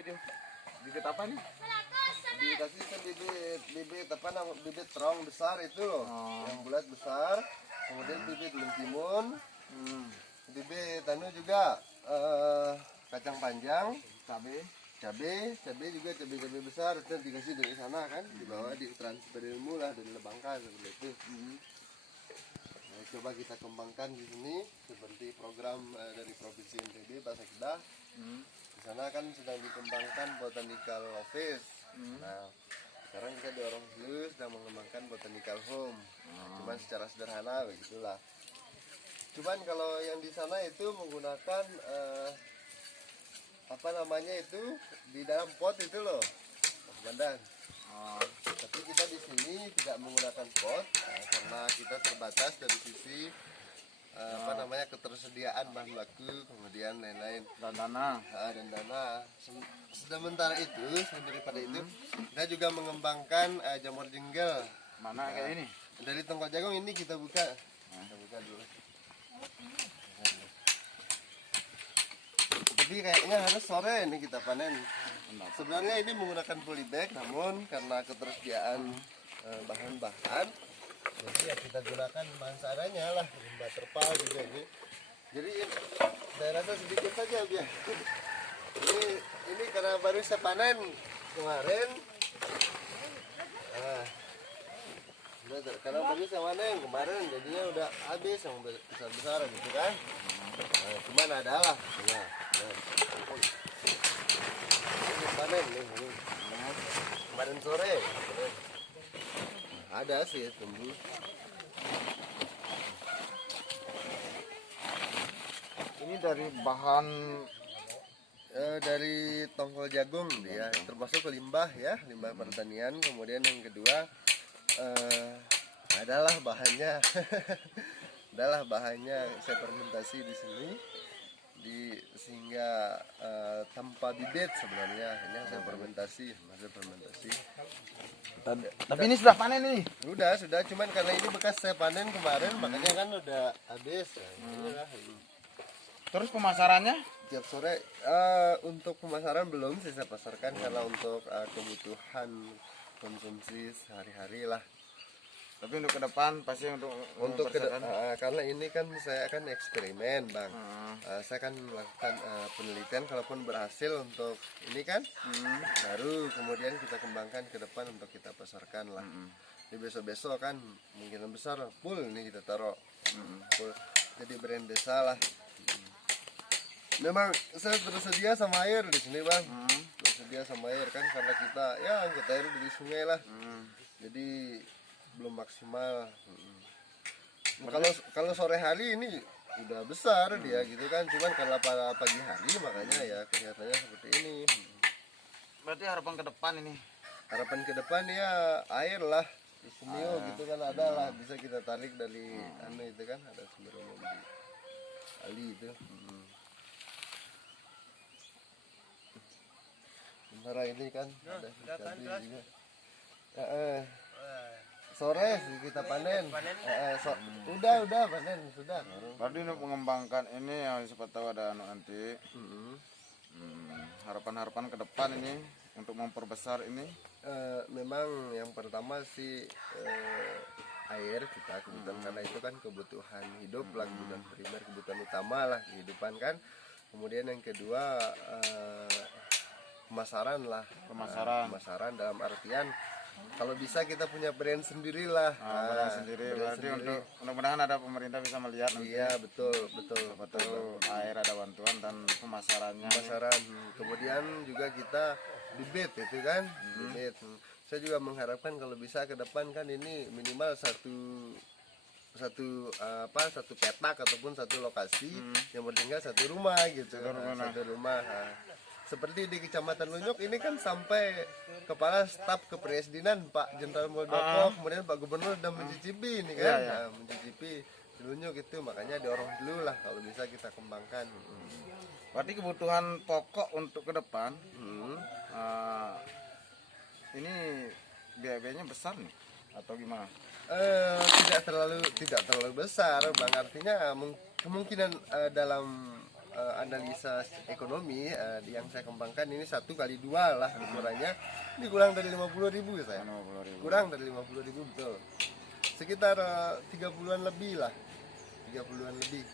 Bibit apa nih? Dikasih kan bibit apa namanya, bibit terong besar itu loh, yang bulat besar. Kemudian bibit mentimun, bibit juga kacang panjang, cabai juga cabai besar itu dikasih dari sana kan, dibawa di transfer ilmu lah dari Lebangka seperti itu. Nah, coba kita kembangkan di sini seperti program dari Provinsi NTB Basekda. Di sana kan sedang dikembangkan botanical office. Nah, sekarang kita dorong dulu sedang mengembangkan botanical home. Cuman secara sederhana begitulah. Cuman kalau yang di sana itu menggunakan apa namanya itu di dalam pot itu loh, Mas Bandan. Tapi kita di sini tidak menggunakan pot karena kita terbatas dari sisi apa namanya ketersediaan bahan baku, kemudian lain-lain Dan dana. dan dana. Sementara itu, daripada itu kita juga mengembangkan jamur jengkel. Mana kayak ini? Dari tongkol jagung ini kita buka. Kita buka dulu. Tapi kayaknya harus sore ini kita panen. Sebenarnya ini menggunakan polybag, namun karena ketersediaan bahan-bahan, jadi ya kita gunakan bahan seadanya lah, limbah terpal juga ini. Jadi saya rasa sedikit saja biar. Ini karena baru saya panen kemarin. Karena baru saya panen kemarin, jadinya udah habis yang besar-besar gitu kan. Cuman ada lah. Ini panen nih. Kemarin sore. Ada sih tumbuh. Ini dari bahan dari tongkol jagung dia, termasuk limbah ya, limbah pertanian. Kemudian yang kedua adalah bahannya adalah bahannya saya fermentasi di sini sehingga tanpa bibit sebenarnya hanya saya fermentasi. Tapi ini sudah panen ini. Sudah, cuman karena ini bekas saya panen kemarin, makanya kan udah habis. Terus pemasarannya? Tiap sore untuk pemasaran belum saya pasarkan karena untuk kebutuhan konsumsi sehari-hari lah. Tapi untuk ke depan pasti untuk karena ini kan saya akan eksperimen bang. Saya akan melakukan penelitian, kalaupun berhasil untuk ini kan baru kemudian kita kembangkan ke depan untuk kita pasarkan lah. Di besok-besok kan mungkin besar full ini kita taruh full, jadi brand desa lah. Memang saya tersedia sama air di sini bang, tersedia sama air kan karena kita ya angkut air dari sungai lah, jadi belum maksimal. Kalau sore hari ini udah besar dia gitu kan, cuman karena pagi hari makanya ya kelihatannya seperti ini. Berarti harapan ke depan ini? Harapan ke depan ya air lah, ismio gitu kan ada lah, bisa kita tarik dari itu kan ada sumber umum di kali itu. Sementara ini kan ada cabai juga. Sore kita panen. Udah panen sudah. Berarti untuk mengembangkan ini yang siapa tahu ada nanti harapan-harapan ke depan ini untuk memperbesar ini. Memang yang pertama sih air kita kebutuhan, karena itu kan kebutuhan hidup lah, kebutuhan primer, kebutuhan utama lah kehidupan kan. Kemudian yang kedua pemasaran lah. Pemasaran dalam artian kalau bisa kita punya brand sendiri lah. Brand sendiri. Berarti untuk mudah-mudahan ada pemerintah bisa melihat nanti. Iya betul. Betul air ada bantuan dan pemasaran. Kemudian juga kita bibit itu kan, bibit. Saya juga mengharapkan kalau bisa ke depan kan ini minimal satu petak ataupun satu lokasi yang bertinggal satu rumah gitu. Satu rumah. Seperti di Kecamatan Lunyuk ini kan sampai Kepala Staf Kepresidenan Pak Jenderal Muldoko, kemudian Pak Gubernur sudah mencicipi ini kan, mencicipi di Lunyuk itu, makanya dorong dulu lah kalau bisa kita kembangkan. Berarti kebutuhan pokok untuk ke depan ini biayanya besar nih atau gimana? Tidak terlalu besar bang, artinya kemungkinan dalam analisa ekonomi yang saya kembangkan ini 1 kali 2 lah ukurannya. Ini kurang dari 50.000 saya. 50.000. Kurang dari 50.000 betul. Sekitar 30-an lebih lah. 30-an lebih.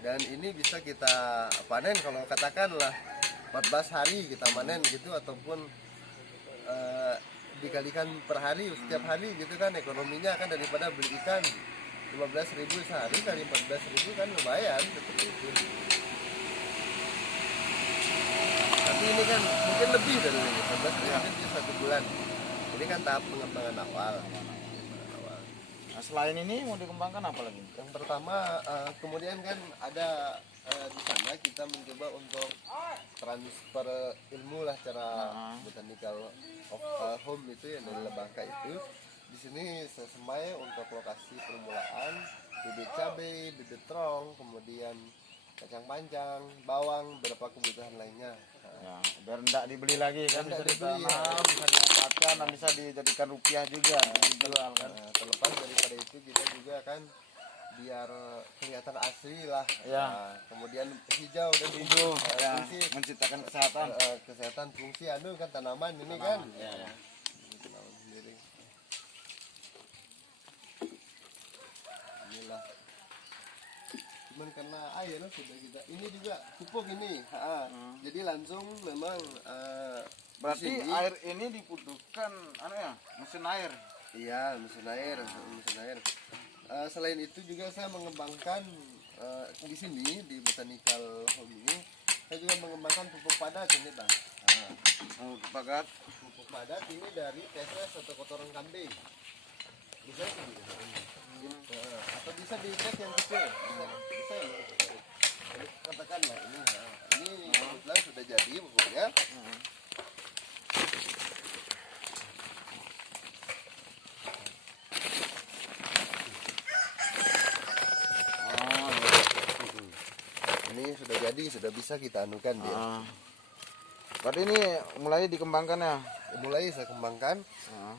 Dan ini bisa kita panen kalau katakanlah 14 hari kita panen gitu, ataupun dikalikan per hari setiap hari gitu kan, ekonominya kan daripada beli ikan 15.000 sehari kali 14.000 kan lumayan seperti itu. Tapi ini kan mungkin lebih dari 15.000 di 1 bulan. Ini kan tahap pengembangan awal. Nah, selain ini mau dikembangkan apa lagi? Yang pertama kemudian kan ada di sana kita mencoba untuk transfer ilmu lah, cara botanical of home itu yang dari Lebangka itu. Di sini sesemai untuk lokasi permulaan bibit cabai, bibit terong, kemudian kacang panjang, bawang, beberapa kebutuhan lainnya. Ya, biar enggak dibeli lagi kan, bisa Nggak dibeli, ditanam, bisa dimanfaatkan, dan bisa dijadikan rupiah juga, dijual kan. Nah, terlepas daripada itu kita juga kan biar kelihatan asli lah. Ya. Nah, kemudian hijau dan Hijau, ya, fungsi menciptakan kesehatan. kesehatan, fungsi kan tanaman ini kan. Ya, ya. Tanaman sendiri. Inilah. Cuman karena air sudah kita. Ini juga pupuk ini. Jadi langsung memang Berarti di sini- air ini dibutuhkan mesin air. Iya, mesin air, mesin air. Selain itu juga saya mengembangkan di sini di Botanical Home ini, saya juga mengembangkan pupuk padat ini bang. Pakat. Pupuk padat ini dari feses atau kotoran kambing. Bisa sih, atau bisa dicek yang kecil. Bisa yang kecil. Jadi katakanlah ini kebetulan sudah jadi pupuknya. Ini sudah jadi, sudah bisa kita anukan dia. Berarti ini mulai dikembangkan ya? Mulai saya kembangkan,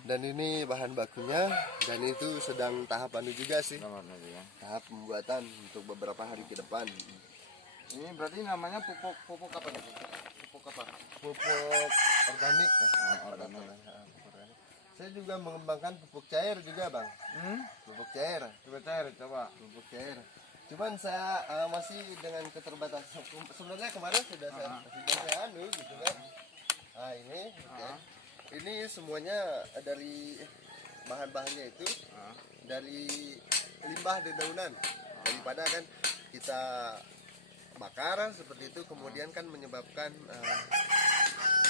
dan ini bahan bakunya, dan itu sedang tahap anu juga sih, tahap pembuatan untuk beberapa hari ke depan. Ini berarti namanya pupuk apa nih? Pupuk apa? Pupuk organik. Organik. Saya juga mengembangkan pupuk cair juga bang. Pupuk cair. Coba. Pupuk cair. Cuman saya masih dengan keterbatasan. Sebenarnya kemarin sudah saya anu gitu kan. Nah ini, ini semuanya dari bahan-bahannya itu dari limbah dedaunan. Daripada kan kita bakar seperti itu, kemudian kan menyebabkan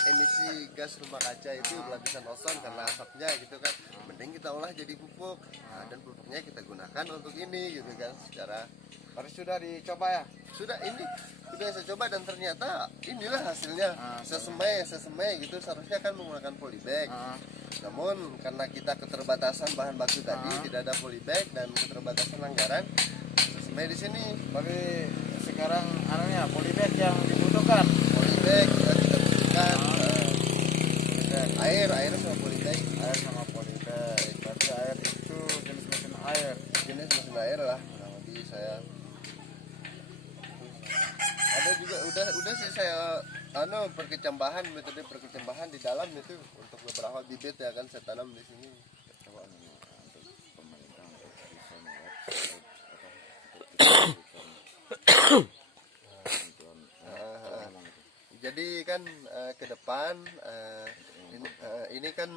emisi gas rumah kaca itu, lapisan ozon karena asapnya gitu kan. Mending kita olah jadi pupuk. Dan pupuknya kita gunakan untuk ini gitu kan, secara Harus sudah dicoba ya? sudah ini sudah saya coba dan ternyata inilah hasilnya. Sesemai gitu, seharusnya kan menggunakan polybag. Namun karena kita keterbatasan bahan baku tadi, tidak ada polybag dan keterbatasan anggaran, sesemai di sini. Tapi sekarang polybag yang dibutuhkan. Polybag kita butuhkan, air sama polybag. Air sama polybag. Berarti air itu jenis mesin air. Jenis mesin air lah kurang lebih saya. Ada juga udah sih saya metode perkecambahan di dalam itu untuk beberapa bibit ya kan saya tanam di sini. Coba untuk pemerintah untuk bisa Jadi kan ke depan ini kan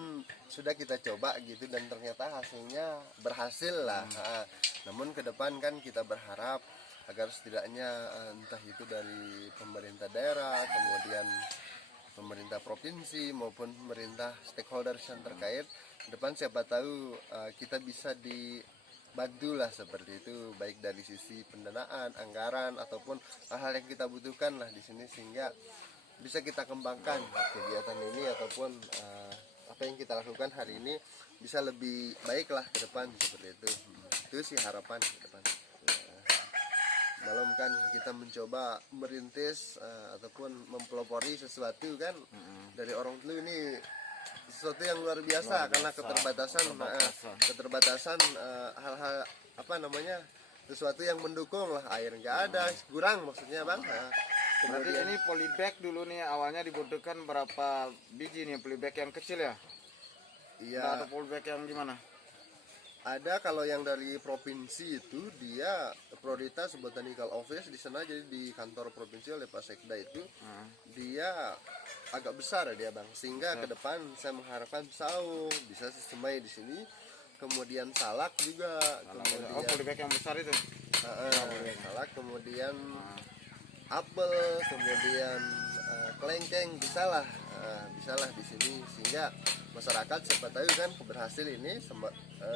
sudah kita coba gitu dan ternyata hasilnya berhasil lah. Namun ke depan kan kita berharap agar setidaknya entah itu dari pemerintah daerah, kemudian pemerintah provinsi maupun pemerintah stakeholders yang terkait, ke depan siapa tahu kita bisa dibantu lah seperti itu, baik dari sisi pendanaan, anggaran ataupun hal-hal yang kita butuhkan lah di sini, sehingga bisa kita kembangkan kegiatan ini ataupun apa yang kita lakukan hari ini bisa lebih baik lah ke depan seperti itu. Itu sih harapan ke depan. Malam kan kita mencoba merintis ataupun mempelopori sesuatu kan dari orang dulu, ini sesuatu yang luar biasa karena keterbatasan hal-hal sesuatu yang mendukung lah, air nggak ada, kurang maksudnya bang. Berarti ini polybag dulu nih awalnya dibutuhkan berapa biji nih polybag yang kecil ya? Iya. Nggak ada polybag yang gimana? Ada kalau yang dari provinsi itu dia Prioritas Botanical Office di sana, jadi di kantor provinsi oleh Pak Sekda itu dia agak besar ya dia bang, sehingga ke depan saya mengharapkan saung bisa semai di sini, kemudian salak juga, kemudian polybag yang besar itu. salak, kemudian apel, kemudian kelengkeng bisalah di sini, sehingga masyarakat siapa tahu kan berhasil ini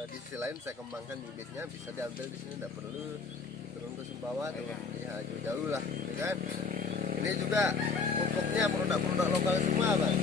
di sisi lain saya kembangkan bibitnya bisa diambil di sini, tidak perlu turun ke Sumbawa atau ya jauh-jauh lah gitu kan. Ini juga pupuknya produk-produk lokal semua bang.